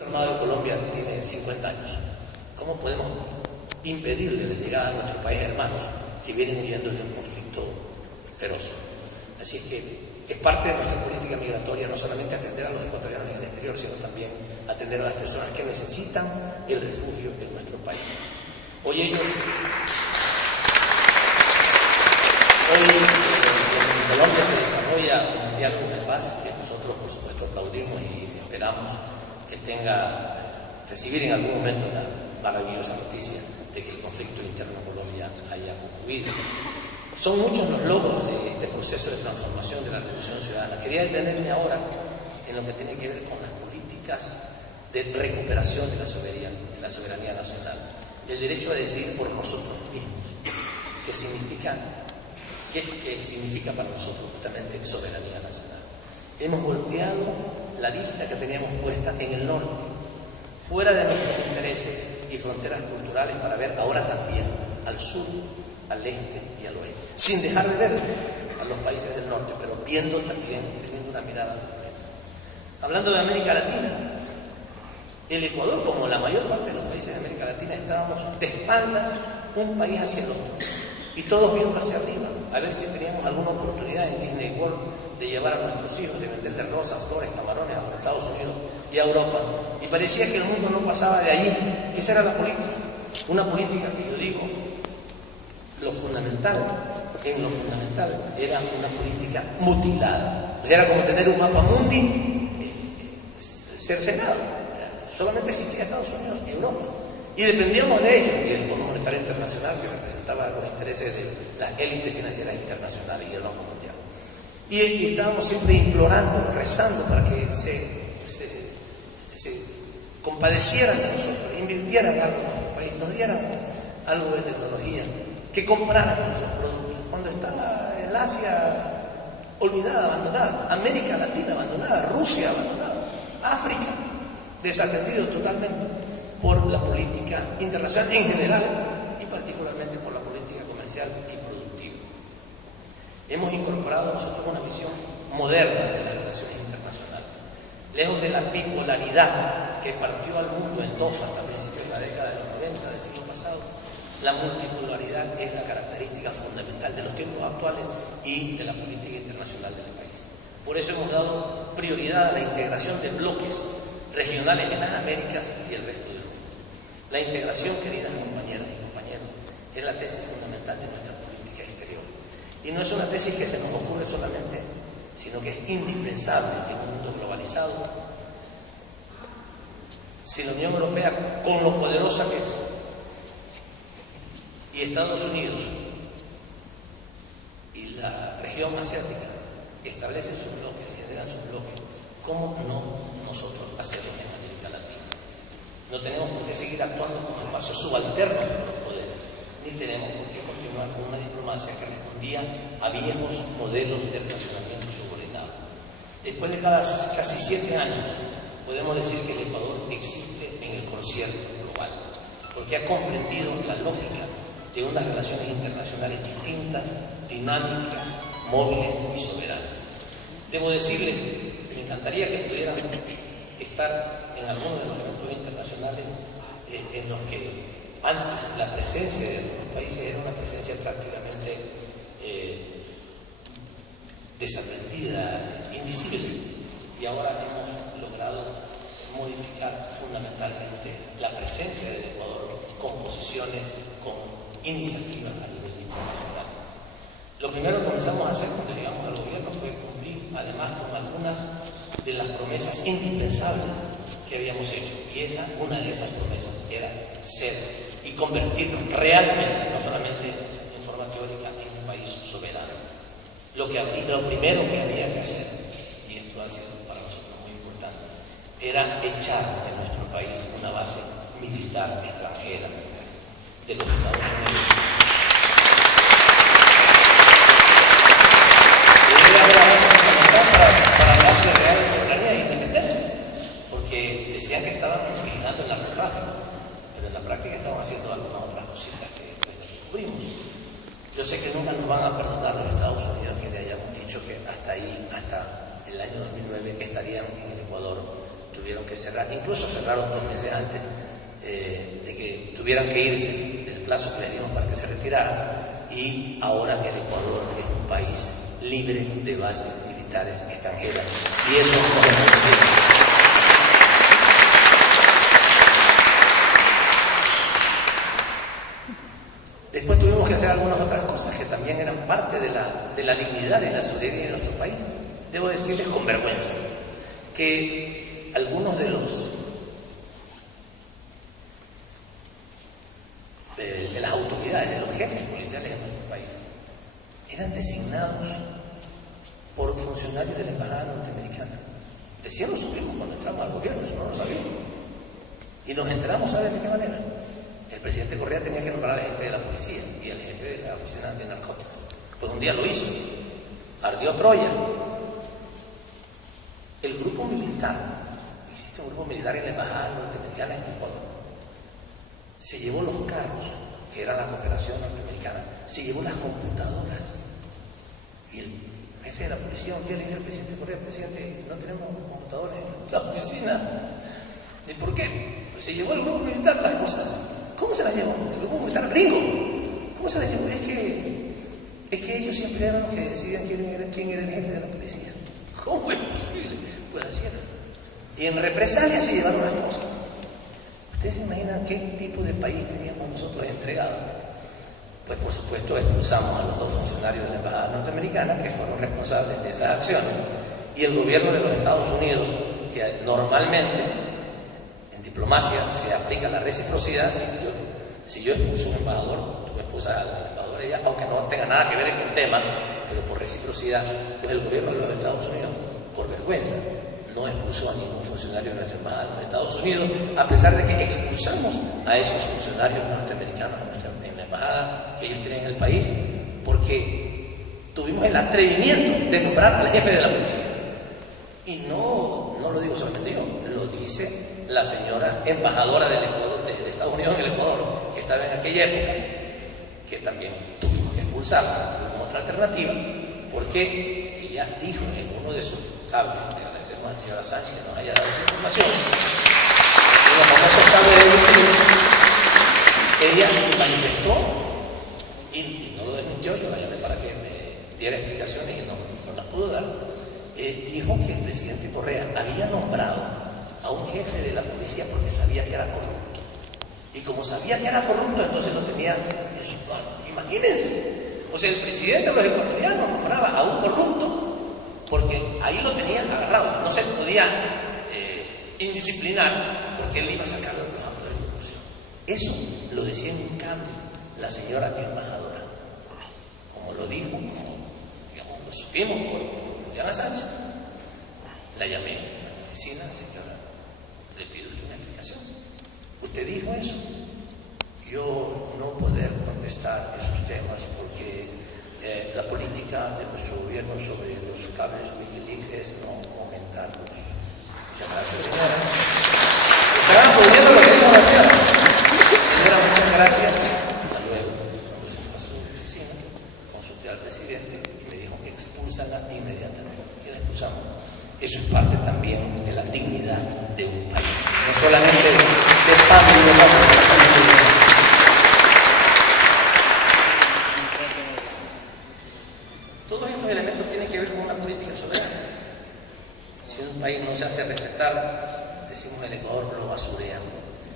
Armado de Colombia tiene 50 años. ¿Cómo podemos impedirle la llegada a nuestros países hermanos que vienen huyendo de un conflicto feroz? Así es que es parte de nuestra política migratoria no solamente atender a los ecuatorianos en el exterior, sino también atender a las personas que necesitan el refugio en nuestro país. Hoy en Colombia se desarrolla un diálogo de paz que nosotros, por supuesto, aplaudimos y esperamos que recibir en algún momento la maravillosa noticia de que el conflicto interno en Colombia haya concluido. Son muchos los logros de este proceso de transformación de la Revolución Ciudadana. Quería detenerme ahora en lo que tiene que ver con las políticas de recuperación de la soberanía nacional, el derecho a decidir por nosotros mismos, que significa para nosotros justamente soberanía nacional. Hemos volteado la vista que teníamos puesta en el norte, fuera de nuestros intereses y fronteras culturales, para ver ahora también al sur, al este y al oeste, sin dejar de ver a los países del norte, pero viendo también, teniendo una mirada completa. Hablando de América Latina, el Ecuador, como la mayor parte de los países de América Latina, estábamos de espaldas un país hacia el otro, y todos viendo hacia arriba, a ver si teníamos alguna oportunidad en Disney World de llevar a nuestros hijos, de venderles rosas, flores, camarones a los Estados Unidos y a Europa. Y parecía que el mundo no pasaba de allí. Esa era la política. Una política que yo digo, en lo fundamental, era una política mutilada. Era como tener un mapa mundi cercenado. Solamente existía Estados Unidos y Europa. Y dependíamos de ellos, y del Fondo Monetario Internacional, que representaba los intereses de las élites financieras internacionales y el Banco Mundial. Y estábamos siempre implorando, rezando para que se compadecieran de nosotros, invirtieran algo en nuestro país, nos dieran algo de tecnología, que compraran nuestros productos. Cuando estaba el Asia olvidada, abandonada, América Latina abandonada, Rusia abandonada, África desatendido totalmente por la política internacional en general y particularmente por la política comercial y productiva. Hemos incorporado nosotros una visión moderna de las relaciones internacionales, lejos de la bipolaridad que partió al mundo en dos hasta principios de la década de los 90 del siglo pasado. La multipolaridad es la característica fundamental de los tiempos actuales y de la política internacional del país. Por eso hemos dado prioridad a la integración de bloques regionales en las Américas y el resto del mundo. La integración, queridas compañeras y compañeros, es la tesis fundamental de nuestra política exterior. Y no es una tesis que se nos ocurre solamente, sino que es indispensable en un mundo globalizado. Si la Unión Europea, con lo poderosa que es, y Estados Unidos y la región asiática establecen sus bloques, generan sus bloques, ¿cómo no nosotros hacerlo en América Latina? No tenemos por qué seguir actuando como espacio subalterno de los poderes, ni tenemos por qué continuar con una diplomacia que respondía a viejos modelos de relacionamiento subordinado. Después de casi 7 años, podemos decir que el Ecuador existe en el concierto global, porque ha comprendido la lógica de unas relaciones internacionales distintas, dinámicas, móviles y soberanas. Debo decirles que me encantaría que pudieran estar en algunos de los eventos internacionales en los que antes la presencia de algunos países era una presencia prácticamente desatendida, invisible, y ahora hemos logrado modificar fundamentalmente la presencia del Ecuador con posiciones, con iniciativas a nivel internacional. Lo primero que comenzamos a hacer cuando llegamos al gobierno fue cumplir además con algunas de las promesas indispensables que habíamos hecho, y una de esas promesas era ser y convertirnos realmente, no solamente en forma teórica, en un país soberano. Lo primero que había que hacer, y esto ha sido para nosotros muy importante, era echar de nuestro país una base militar extranjera de los Estados Unidos. Era una base fundamental para hablar de real soberanía e independencia, porque decían que estaban vigilando el narcotráfico, pero en la práctica estaban haciendo algunas otras cositas que después descubrimos. Yo sé que nunca nos van a perdonar los Estados Unidos que le hayamos dicho que hasta el año 2009 estarían en el Ecuador tuvieron que cerrar, incluso cerraron 2 meses antes de que tuvieran que irse del plazo que les dimos para que se retiraran, y ahora el Ecuador es un país libre de bases militares extranjeras, y eso nos enorgullece. Después tuvimos que hacer algunas otras cosas que también eran parte de la dignidad y la soberanía de nuestro país. Debo decirles con vergüenza que algunos de las autoridades, de los jefes policiales de nuestro país, eran designados por funcionarios de la embajada norteamericana. Recién lo supimos cuando entramos al gobierno, eso no lo sabíamos. Y nos enteramos, ¿saben de qué manera? El presidente Correa tenía que nombrar al jefe de la policía y al jefe de la oficina de narcóticos. Pues un día lo hizo. Ardió Troya. El grupo militar, existe un grupo militar en la embajada norteamericana en Ecuador, se llevó los carros, que era la cooperación norteamericana, se llevó las computadoras. Y el jefe de la policía un día le dice al presidente Correa: presidente, no tenemos computadores en la oficina. ¿Y por qué? Pues se llevó el grupo militar las cosas. ¿Cómo se las llevó? El grupo militar gringo. ¿Cómo se las llevó? Es que ellos siempre eran los que decidían quién era el jefe de la policía. ¿Cómo es posible? Pues así era. Y en represalia se llevaron las cosas. ¿Ustedes se imaginan qué tipo de país teníamos nosotros entregado? Pues por supuesto expulsamos a los 2 funcionarios de la embajada norteamericana que fueron responsables de esas acciones, y el gobierno de los Estados Unidos, que normalmente en diplomacia se aplica la reciprocidad. Si yo expulso a un embajador, tú me expulsas al embajador ella, aunque no tenga nada que ver con el tema, pero por reciprocidad. Pues el gobierno de los Estados Unidos, por vergüenza, no expulsó a ningún funcionario de nuestra embajada en los Estados Unidos, a pesar de que expulsamos a esos funcionarios norteamericanos en la embajada que ellos tienen en el país, porque tuvimos el atrevimiento de nombrar al jefe de la policía. Y no lo digo solamente yo, lo dice la señora embajadora del Ecuador, de Estados Unidos en el Ecuador, que estaba en aquella época, que también tuvimos que expulsarla, tuvimos otra alternativa, porque ella dijo en uno de sus cables, le agradecemos a la señora Sánchez que nos haya dado esa información, en los famosos cables de ella manifestó, y no lo desmintió, yo la llamé para que me diera explicaciones y no las pudo dar. Dijo que el presidente Correa había nombrado a un jefe de la policía porque sabía que era corrupto. Y como sabía que era corrupto, entonces lo tenía en sus manos. Imagínense. O sea, el presidente de los ecuatorianos nombraba a un corrupto porque ahí lo tenían agarrado. No se podía indisciplinar porque él iba a sacar los actos de corrupción. Eso lo decía en un cable la señora embajadora. Como lo dijo, digamos, lo supimos por Juliana Sánchez. La llamé a mi oficina: señora, le pido usted una explicación. ¿Usted dijo eso? Yo no poder contestar esos temas porque la política de nuestro gobierno sobre los cables Wikileaks es no comentarlos. Muchas gracias, señora. Estaban aplaudiendo lo que dijo la señora. Señora, muchas gracias. Hasta luego. Cuando se fue a su oficina, consulté al presidente y me dijo: expúlsala inmediatamente. Y la expulsamos. Eso es parte también de la dignidad de un país, no solamente de pan y de pan, sino también de vida. Todos estos elementos tienen que ver con una política soberana. Si un país no se hace respetar, decimos el Ecuador, lo basurean,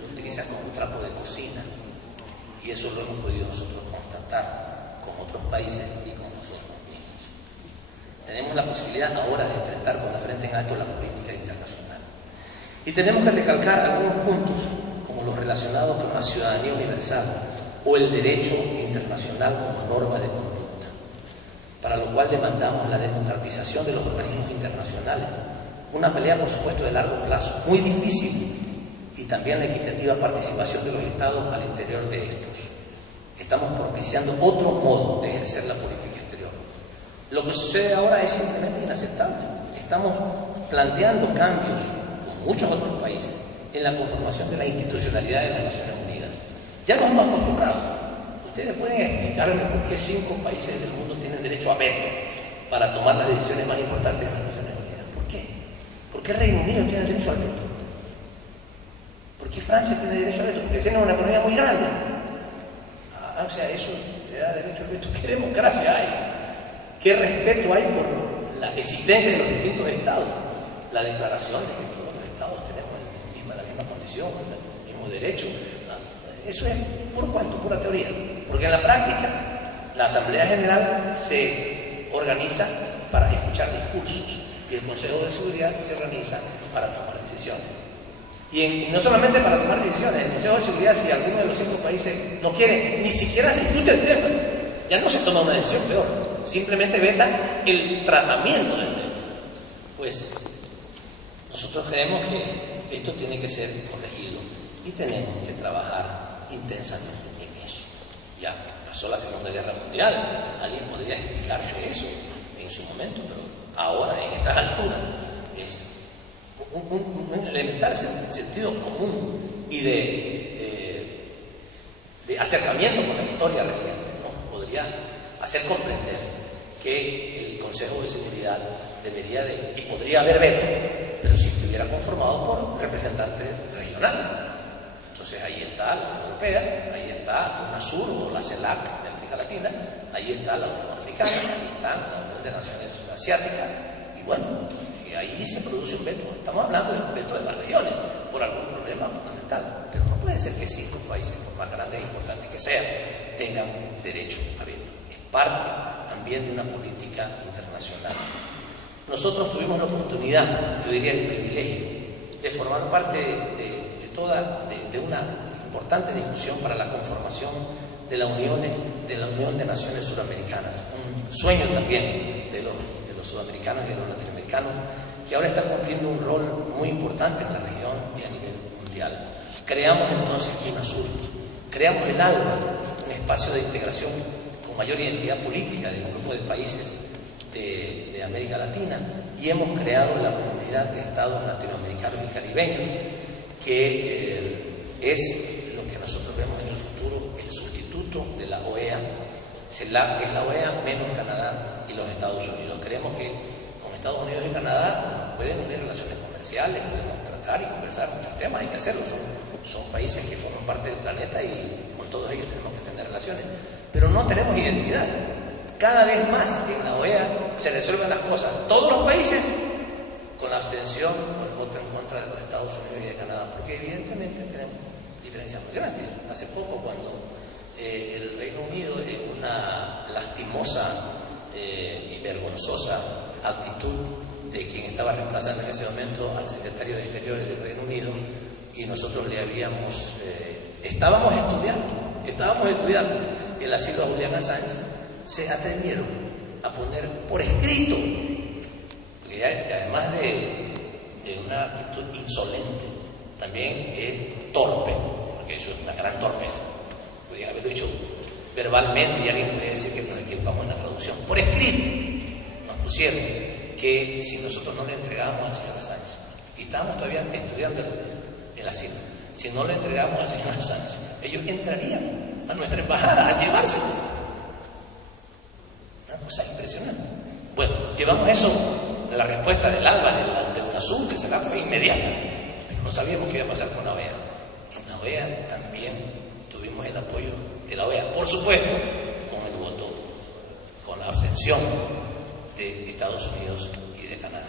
lo utilizan como un trapo de cocina, y eso lo hemos podido nosotros constatar con otros países y con nosotros mismos. Tenemos la posibilidad ahora de enfrentar con la frente en alto la política internacional. Y tenemos que recalcar algunos puntos, como los relacionados con la ciudadanía universal o el derecho internacional como norma de conducta, para lo cual demandamos la democratización de los organismos internacionales, una pelea, por supuesto, de largo plazo, muy difícil, y también la equitativa participación de los Estados al interior de estos. Estamos propiciando otro modo de ejercer la política exterior. Lo que sucede ahora es simplemente inaceptable. Estamos planteando cambios, con muchos otros países, en la conformación de la institucionalidad de las Naciones Unidas. Ya nos hemos acostumbrado. Ustedes pueden explicarme por qué 5 países del mundo tienen derecho a veto para tomar las decisiones más importantes de las Naciones Unidas. ¿Por qué? ¿Por qué Reino Unido tiene derecho al veto? ¿Por qué Francia tiene derecho al veto? Porque tiene una economía muy grande. O sea, eso le da derecho al veto. ¿Qué democracia hay? ¿Qué respeto hay por la existencia de los distintos estados? La declaración de que todos los estados tenemos la misma condición, el mismo derecho. Eso es puro cuento, pura teoría. Porque en la práctica, la Asamblea General se organiza para escuchar discursos y el Consejo de Seguridad se organiza para tomar decisiones. Y no solamente para tomar decisiones, el Consejo de Seguridad, si alguno de los 5 países no quiere, ni siquiera se discute el tema. Ya no se toma una decisión peor, simplemente veta el tratamiento del tema. Pues nosotros creemos que esto tiene que ser corregido y tenemos que trabajar intensamente en eso. Ya pasó la Segunda Guerra Mundial, alguien podría explicarse eso en su momento, pero ahora, en estas alturas, es un elemental sentido común y de acercamiento con la historia reciente, ¿no? Podría hacer comprender que el Consejo de Seguridad debería y podría haber veto, pero si estuviera conformado por representantes regionales. Entonces ahí está la Unión Europea, ahí está UNASUR o la CELAC de América Latina, ahí está la Unión Africana, ahí está la Unión de Naciones Asiáticas, y bueno, si ahí se produce un veto, estamos hablando de un veto de las regiones por algún problema fundamental, pero no puede ser que 5 países, por más grandes e importantes que sean, tengan derecho a veto. Es parte también de una política internacional. Nosotros tuvimos la oportunidad, yo diría el privilegio, de formar parte de una importante discusión para la conformación de la Unión de Naciones Suramericanas, un sueño también de los sudamericanos y de los latinoamericanos, que ahora está cumpliendo un rol muy importante en la región y a nivel mundial. Creamos entonces UNASUR, creamos el ALBA, un espacio de integración con mayor identidad política de un grupo de países de América Latina, y hemos creado la Comunidad de Estados Latinoamericanos y Caribeños, que es lo que nosotros vemos en el futuro, el sustituto de la OEA. Es la OEA menos Canadá y los Estados Unidos. Creemos que con Estados Unidos y Canadá nos pueden unir relaciones comerciales, podemos tratar y conversar muchos temas, hay que hacerlo, son países que forman parte del planeta y con todos ellos tenemos que tener relaciones, pero no tenemos identidad. Cada vez más en la OEA se resuelven las cosas, todos los países, con la abstención o el voto en contra de los Estados Unidos y de Canadá, porque evidentemente tenemos diferencias muy grandes. Hace poco, cuando el Reino Unido, en una lastimosa y vergonzosa actitud de quien estaba reemplazando en ese momento al secretario de Exteriores del Reino Unido, y nosotros le habíamos, estábamos estudiando el asilo a Julian Assange, se atrevieron a poner por escrito, que además de una actitud insolente, también es torpe, porque eso es una gran torpeza. Podrían haberlo dicho verbalmente y alguien podría decir que nos equivocamos en la traducción. Por escrito nos pusieron que si nosotros no le entregábamos al señor Assange, y estábamos todavía estudiando el asilo, si no le entregábamos al señor Assange, ellos entrarían a nuestra embajada a llevárselo. Una cosa impresionante. Bueno, llevamos eso, la respuesta del ALBA, de UNASUR, de CELAC, fue inmediata, pero no sabíamos qué iba a pasar con la OEA. En la OEA también tuvimos el apoyo de la OEA, por supuesto, con el voto, con la abstención de Estados Unidos y de Canadá.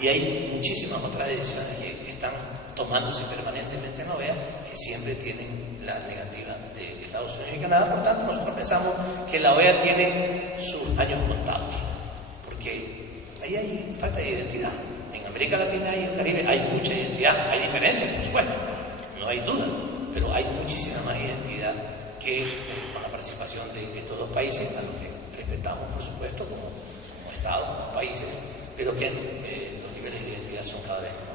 Y hay muchísimas otras decisiones que están tomándose permanentemente en la OEA que siempre tienen la negativa de Estados Unidos y Canadá. Por tanto, nosotros pensamos que la OEA tiene sus años contados, porque ahí hay falta de identidad. En América Latina y en el Caribe hay mucha identidad, hay diferencias, por supuesto, no hay duda, pero hay muchísima más identidad que con la participación de estos dos países, a los que respetamos, por supuesto, como Estados, como países, pero que los niveles de identidad son cada vez más